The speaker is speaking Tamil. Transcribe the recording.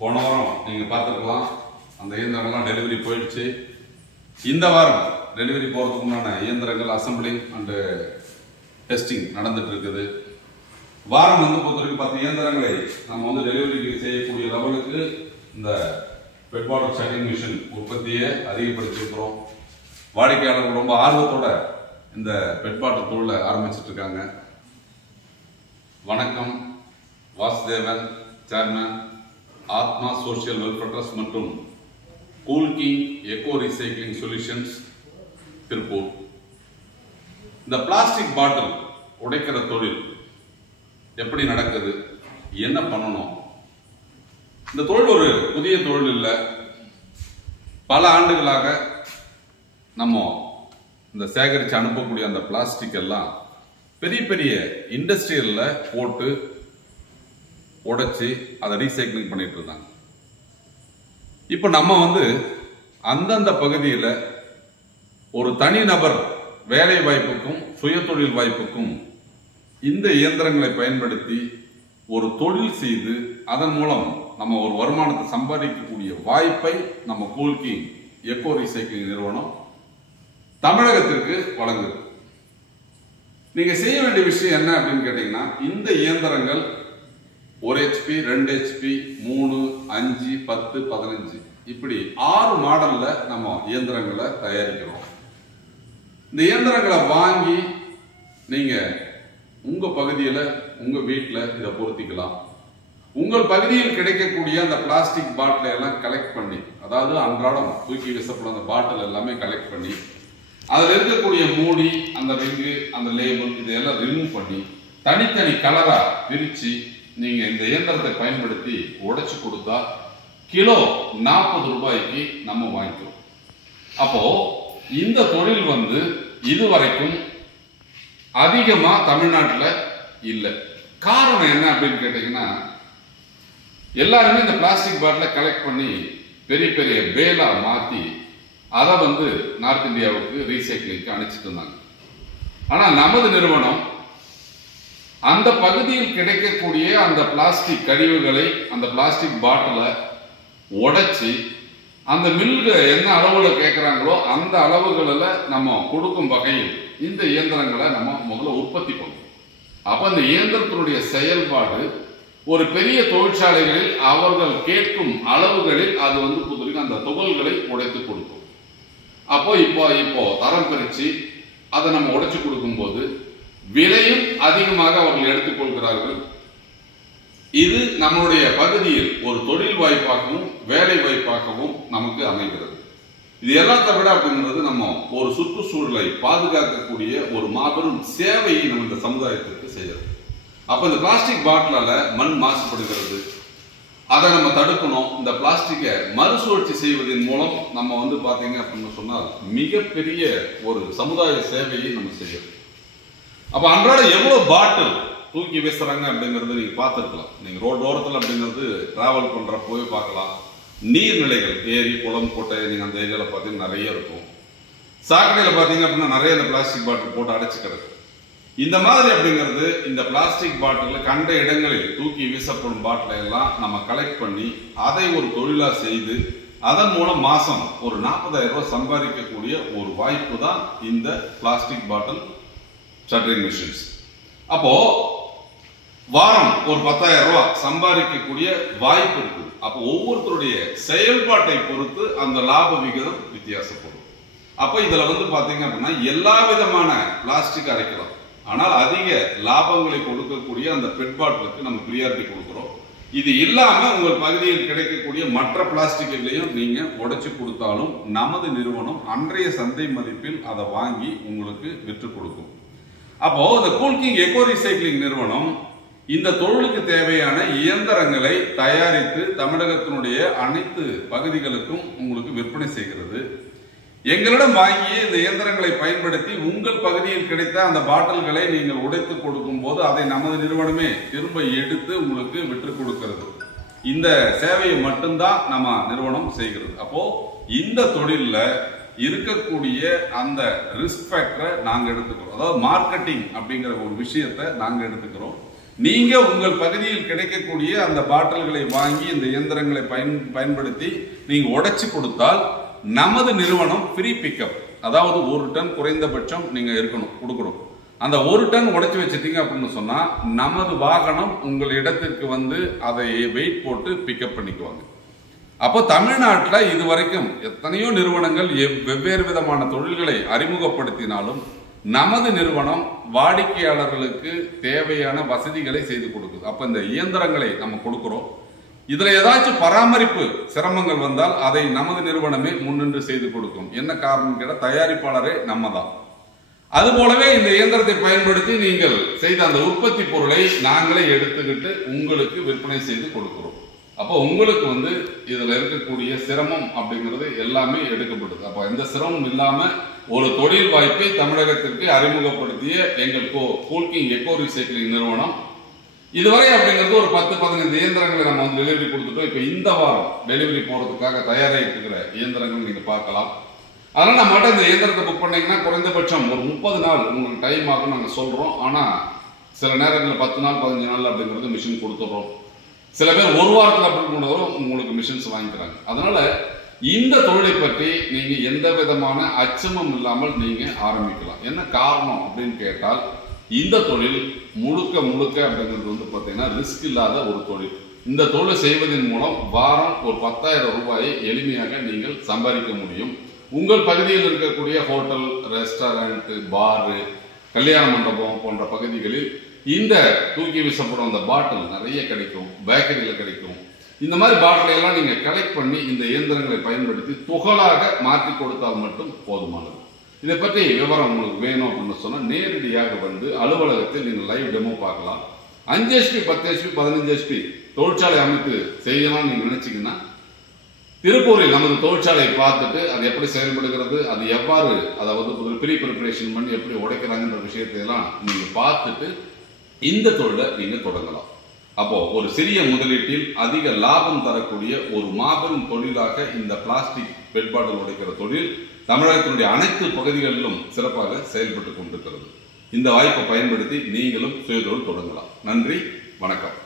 போன வாரம் நீங்க பார்த்துருக்கலாம், அந்த இயந்திரங்கள்லாம் டெலிவரி போயிடுச்சு. இந்த வாரம் டெலிவரி போகிறதுக்கு முன்னான இயந்திரங்கள் அசம்பிளிங் அண்டு டெஸ்டிங் நடந்துட்டு இருக்குது. வாரம் பொறுத்த வரைக்கும் 10 இயந்திரங்களை நம்ம டெலிவரி செய்யக்கூடிய லெவலுக்கு இந்த பெட் வாட்டர் ஷட்டிங் மிஷின் உற்பத்தியை அதிகப்படுத்தியிருக்கிறோம். வாடிக்கையாளர்கள் ரொம்ப ஆர்வத்தோட இந்த பெட் வாட்டர் தொழிலை ஆரம்பிச்சிட்டு இருக்காங்க. வணக்கம், வாசுதேவன், சேர்மன், ஆத்மா சோஷியல் வெல்ஃபேர் ட்ரஸ்ட் மற்றும் cool king echo recycling solutions, Tiruppur. இந்த பிளாஸ்டிக் பாட்டில் உடைக்கிற தொழில் எப்படி நடக்குது, என்ன பண்ணணும்? இந்த தொழில் ஒரு புதிய தொழில் இல்லை. பல ஆண்டுகளாக நம்ம இந்த சேகரித்து அனுப்பக்கூடிய அந்த பிளாஸ்டிக் எல்லாம் பெரிய பெரிய இண்டஸ்ட்ரியல்ல போட்டு உடைச்சி அதை ரீசைக்ளிங் பண்ணிட்டு இருந்தாங்க. இப்போ நம்ம அந்தந்த பகுதியில் ஒரு தனிநபர் வேலை வாய்ப்புக்கும் சுய தொழில் வாய்ப்புக்கும் இந்த இயந்திரங்களை பயன்படுத்தி ஒரு தொழில் செய்து அதன் மூலம் நம்ம ஒரு வருமானத்தை சம்பாதிக்கக்கூடிய வாய்ப்பை நம்ம கூல் கிங் எக்கோ ரீசைக்ளிங் நிறுவனம் தமிழகத்திற்கு வழங்குது. நீங்க செய்ய வேண்டிய விஷயம் என்ன அப்படின்னு கேட்டீங்கன்னா, இந்த இயந்திரங்கள் 1 HP, 2 HP, 3, 5, 10, 15 இப்படி 6 மாடல்ல நம்ம இயந்திரங்களை தயாரிக்கிறோம். இந்த இயந்திரங்களை வாங்கி நீங்க உங்க பகுதியில் உங்க வீட்டில் இதை பொருத்திக்கலாம். உங்கள் பகுதியில் கிடைக்கக்கூடிய அந்த பிளாஸ்டிக் பாட்டிலை எல்லாம் கலெக்ட் பண்ணி, அதாவது அன்றாடம் தூக்கி வீசப்படும் அந்த பாட்டில் எல்லாமே கலெக்ட் பண்ணி அதில் இருக்கக்கூடிய மூடி, அந்த ரிங்கு, அந்த லேபிள் இதையெல்லாம் ரிமூவ் பண்ணி தனித்தனி கலரா பிரிச்சு நீங்க இந்த இயந்திரத்தை பயன்படுத்தி உடைச்சு கொடுத்தா கிலோ 40 ரூபாய்க்கு நம்ம வாங்கிக்கிறோம். அப்போ இந்த தொழில் இதுவரைக்கும் அதிகமா தமிழ்நாட்டில் இல்லை. காரணம் என்ன அப்படின்னு கேட்டீங்கன்னா, எல்லாருமே இந்த பிளாஸ்டிக் பாட்டிலை கலெக்ட் பண்ணி பெரிய பெரிய பேலா மாத்தி அதை நார்த் இந்தியாவுக்கு ரீசைக்ளிங்க்கு அனுப்பிச்சிட்டு இருந்தாங்க. ஆனால் நமது நிறுவனம் அந்த பகுதியில் கிடைக்கக்கூடிய அந்த பிளாஸ்டிக் கழிவுகளை, அந்த பிளாஸ்டிக் பாட்டிலை உடைச்சி அந்த மில்லுக்கு என்ன அளவில் கேட்குறாங்களோ அந்த அளவுகளில் நம்ம கொடுக்கும் வகையில் இந்த இயந்திரங்களை நம்ம முதல்ல உற்பத்தி பண்ணுவோம். அப்போ அந்த இயந்திரத்தினுடைய செயல்பாடு ஒரு பெரிய தொழிற்சாலைகளில் அவர்கள் கேட்கும் அளவுகளில் அது புதுருக்கு அந்த துகள்களை உடைத்து கொடுக்கும். அப்போ இப்போ தரம் பிரிச்சு அதை நம்ம உடைச்சு கொடுக்கும்போது விலையும் அதிகமாக அவர்கள் எடுத்துக்கொள்கிறார்கள். இது நம்மளுடைய பகுதியில் ஒரு தொழில் வாய்ப்பாகவும் வேலை வாய்ப்பாகவும் நமக்கு அமைகிறது. இது எல்லாத்தை விட அப்படிங்கிறது நம்ம ஒரு சுற்றுச்சூழலை பாதுகாக்கக்கூடிய ஒரு மாபெரும் சேவையை நம்ம இந்த சமுதாயத்திற்கு செய்யறது. அப்ப இந்த பிளாஸ்டிக் பாட்டிலால மண் மாசுபடுகிறது, அதை நம்ம தடுக்கணும். இந்த பிளாஸ்டிக்கை மறுசுழற்சி செய்வதன் மூலம் நம்ம பாத்தீங்க அப்படின்னு சொன்னால் மிகப்பெரிய ஒரு சமுதாய சேவையை நம்ம செய்யறோம். அப்ப அன்றாட எவ்வளவு பாட்டில் தூக்கி வீசுறாங்க அப்படிங்கறது நீங்க பார்த்துருக்கலாம். நீங்க ரோடு ஓரத்தில் அப்படிங்கிறது டிராவல் பண்றப்போவே பார்க்கலாம். நீர்நிலைகள், ஏரி, குளம், கோட்டை, நீங்க அந்த ஏரியால பார்த்தீங்கன்னா நிறைய இருக்கும். சாக்கடையில பாத்தீங்க அப்படின்னா நிறைய இந்த பிளாஸ்டிக் பாட்டில் போட்டு அடைச்சு கிடக்கு. இந்த மாதிரி அப்படிங்கிறது இந்த பிளாஸ்டிக் பாட்டில் கண்ட இடங்களில் தூக்கி வீசப்படும் பாட்டிலை எல்லாம் நம்ம கலெக்ட் பண்ணி அதை ஒரு தொழிலா செய்து அதன் மூலம் மாசம் ஒரு 40,000 ரூபாய் சம்பாதிக்கக்கூடிய ஒரு வாய்ப்பு தான் இந்த பிளாஸ்டிக் பாட்டில் ஷட்டரிங் மிஷின்ஸ். அப்போ வாரம் ஒரு 10,000 ரூபாய் சம்பாதிக்கக்கூடிய வாய்ப்பு இருக்குது. அப்போ ஒவ்வொருத்தருடைய செயல்பாட்டை பொறுத்து அந்த லாப விகிதம் வித்தியாசப்படும். அப்போ இதுல பாத்தீங்க அப்படின்னா எல்லா விதமான பிளாஸ்டிக் அரைக்கலாம். ஆனால் அதிக லாபங்களை கொடுக்கக்கூடிய அந்த பெட் பாட்டிலுக்கு நம்ம பிரியாரிட்டி கொடுக்கிறோம். இது இல்லாம உங்கள் பகுதியில் கிடைக்கக்கூடிய மற்ற பிளாஸ்டிக்கையும் நீங்க உடைச்சு கொடுத்தாலும் நமது நிறுவனம் அன்றைய சந்தை மதிப்பில் அதை வாங்கி உங்களுக்கு விற்று கொடுக்கும். அப்போ இந்த கூல் கிங் எக்கோ ரீசைக்ளிங் நிறுவனம் இந்த தொழிலுக்கு தேவையான இயந்திரங்களை தயாரித்து தமிழகத்தினுடைய அனைத்து பகுதிகளுக்கும் உங்களுக்கு விற்பனை செய்கிறது. எங்களிடம் வாங்கி இந்த இயந்திரங்களை பயன்படுத்தி உங்கள் பகுதியில் கிடைத்த அந்த பாட்டில்களை நீங்கள் உடைத்து கொடுக்கும் போது அதை நமது நிறுவனமே திரும்ப எடுத்து உங்களுக்கு விற்று கொடுக்கிறது. இந்த சேவையை மட்டும்தான் நம்ம நிறுவனம் செய்கிறது. அப்போ இந்த தொழில்ல இருக்கக்கூடிய அந்த ரிஸ்க் ஃபேக்டரை நாங்க எடுத்துக்கிறோம். அதாவது மார்க்கெட்டிங் அப்படிங்கிற ஒரு விஷயத்தை நாங்க எடுத்துக்கிறோம். நீங்க உங்கள் பகுதியில் கிடைக்கக்கூடிய அந்த பாட்டில்களை வாங்கி இந்த இயந்திரங்களை பயன்படுத்தி நீங்க உடைச்சு கொடுத்தால் நமது நிறுவனம் ஃப்ரீ பிக்கப், அதாவது 1 டன் குறைந்தபட்சம் நீங்க கொடுக்கணும். அந்த 1 டன் உடைச்சு வச்சிட்டீங்க அப்படின்னு சொன்னா நமது வாகனம் உங்கள் இடத்திற்கு வந்து அதை வெயிட் போட்டு பிக்கப் பண்ணிக்குவாங்க. அப்போ தமிழ்நாட்டில் இதுவரைக்கும் எத்தனையோ நிறுவனங்கள் வெவ்வேறு விதமான தொழில்களை அறிமுகப்படுத்தினாலும் நமது நிறுவனம் வாடிக்கையாளர்களுக்கு தேவையான வசதிகளை செய்து கொடுக்குது. அப்ப இந்த இயந்திரங்களை நம்ம கொடுக்கிறோம். இதுல ஏதாச்சும் பராமரிப்பு சிரமங்கள் வந்தால் அதை நமது நிறுவனமே முன்னின்று செய்து கொடுக்கும். என்ன காரணம் கேட்டால் தயாரிப்பாளரே நம்ம தான். அது போலவே இந்த இயந்திரத்தை பயன்படுத்தி நீங்கள் செய்த அந்த உற்பத்தி பொருளை நாங்களே எடுத்துக்கிட்டு உங்களுக்கு விற்பனை செய்து கொடுக்கிறோம். அப்போ உங்களுக்கு வந்து இதுல இருக்கக்கூடிய சிரமம் அப்படிங்கிறது எல்லாமே எடுக்கப்படுது. அப்போ எந்த சிரமம் இல்லாம ஒரு தொழில் வாய்ப்பை தமிழகத்திற்கு அறிமுகப்படுத்திய எங்கள் கூல்கிங் எக்கோ ரீசைக்கிளிங் நிறுவனம் இதுவரை அப்படிங்கிறது ஒரு 10-15 இயந்திரங்களை நம்ம வந்து டெலிவரி கொடுத்துட்டோம். இப்போ இந்த வாரம் டெலிவரி போறதுக்காக தயாராகிட்டு இருக்கிற இயந்திரங்கள் நீங்க பார்க்கலாம். அதனால நம்மகிட்ட இந்த இயந்திரத்தை புக் பண்ணீங்கன்னா குறைந்தபட்சம் ஒரு 30 நாள் உங்களுக்கு டைம் ஆகும் நாங்கள் சொல்றோம். ஆனா சில நேரங்களில் 10 நாள் 15 நாள் அப்படிங்கிறது மிஷின் கொடுத்துட்றோம். சில பேர் ஒரு வாரத்தில் அப்படி கொண்டவரும் உங்களுக்கு மிஷின்ஸ் வாங்கிக்கிறாங்க. அதனால இந்த தொழிலை பற்றி நீங்க எந்த விதமான அச்சமும் இல்லாமல் நீங்க ஆரம்பிக்கலாம். என்ன காரணம் அப்படின்னு கேட்டால் இந்த தொழில் முழுக்க அப்படிங்கிறது வந்து பார்த்தீங்கன்னா ரிஸ்க் இல்லாத ஒரு தொழில். இந்த தொழிலை செய்வதன் மூலம் வாரம் ஒரு 10,000 ரூபாயை எளிமையாக நீங்கள் சம்பாதிக்க முடியும். உங்கள் பகுதியில் இருக்கக்கூடிய ஹோட்டல், ரெஸ்டாரண்ட், பாரு, கல்யாண மண்டபம் போன்ற பகுதிகளில் இந்த தூக்கி வீசப்படும் அந்த பாட்டில் நிறைய கிடைக்கும், பேக்கரியில் கிடைக்கும். இந்த மாதிரி பாட்டிலை எல்லாம் நீங்க கலெக்ட் பண்ணி இந்த இயந்திரங்களை பயன்படுத்தி துகளாக மாற்றி கொடுத்தால் மட்டும் போதுமானது. இதை பற்றி விவரம் உங்களுக்கு வேணும் அப்படின்னு சொன்னா நேரடியாக வந்து அலுவலகத்தில் நீங்க லைவ் டெமோ பார்க்கலாம். 5 HP 10 HP 15 HP தொழிற்சாலை அமைத்து செய்யலாம் நீங்க நினைச்சீங்கன்னா திருப்பூரில் நமது தொழிற்சாலையை பார்த்துட்டு அது எப்படி செயல்படுகிறது, அது எவ்வாறு அதை வந்து ப்ரீ ப்ரிப்பரேஷன் பண்ணி எப்படி உடைக்கிறாங்கன்ற விஷயத்தை எல்லாம் நீங்க பார்த்துட்டு இந்த தொழிலை நீங்க தொடங்கலாம். அப்போ ஒரு சிறிய முதலீட்டில் அதிக லாபம் தரக்கூடிய ஒரு மாபெரும் தொழிலாக இந்த பிளாஸ்டிக் பெட் பாட்டில் உடைக்கிற தொழில் தமிழகத்தினுடைய அனைத்து பகுதிகளிலும் சிறப்பாக செயல்பட்டு கொண்டிருக்கிறது. இந்த வாய்ப்பை பயன்படுத்தி நீங்களும் சுயதொழில் தொடங்கலாம். நன்றி, வணக்கம்.